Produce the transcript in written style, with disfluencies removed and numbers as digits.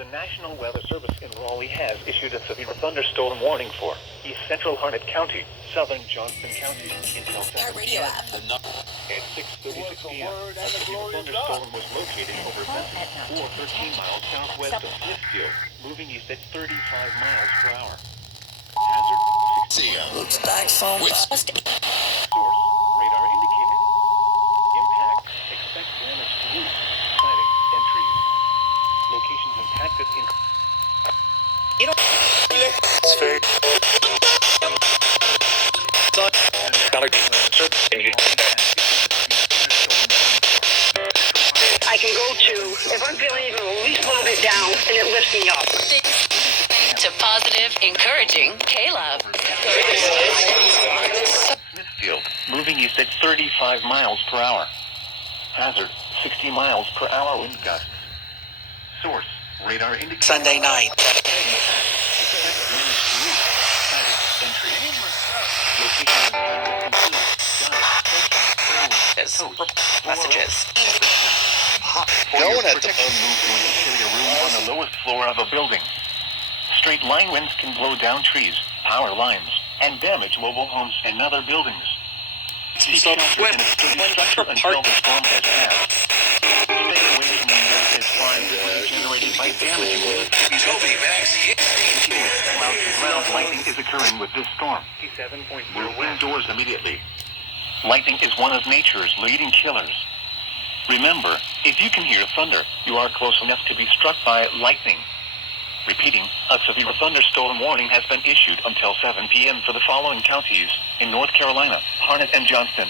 The National Weather Service in Raleigh has issued a severe thunderstorm warning for East Central Harnett County, Southern Johnston County, until 7 radio p.m. app. At 6:36 p.m., a severe thunderstorm was located over Benton, or 13 miles southwest of Smithfield, moving east at 35 miles per hour. Hazard 60. Looks back from Source, radar indicated. Impact, expect damage to roof, siding, and trees. Locations impacted in... It's very... I can go to, if I'm feeling even at least a little bit down, and it lifts me up. To positive, encouraging K-Love. Smithfield, moving east at 35 miles per hour. Hazard, 60 miles per hour wind gusts. Source, radar indicated. Sunday night. Messages. No one at the phone moved to an interior room on the lowest floor of a building. Straight line winds can blow down trees, power lines, and damage mobile homes and other buildings. Seek shelter in a sturdy structure until the storm has passed. Stay away from windows as flies are generated by damaging winds. Cloud lightning is occurring with this storm. Move indoors immediately. Lightning is one of nature's leading killers. Remember, if you can hear thunder, you are close enough to be struck by lightning. Repeating, a severe thunderstorm warning has been issued until 7 p.m. for the following counties in North Carolina, Harnett and Johnston.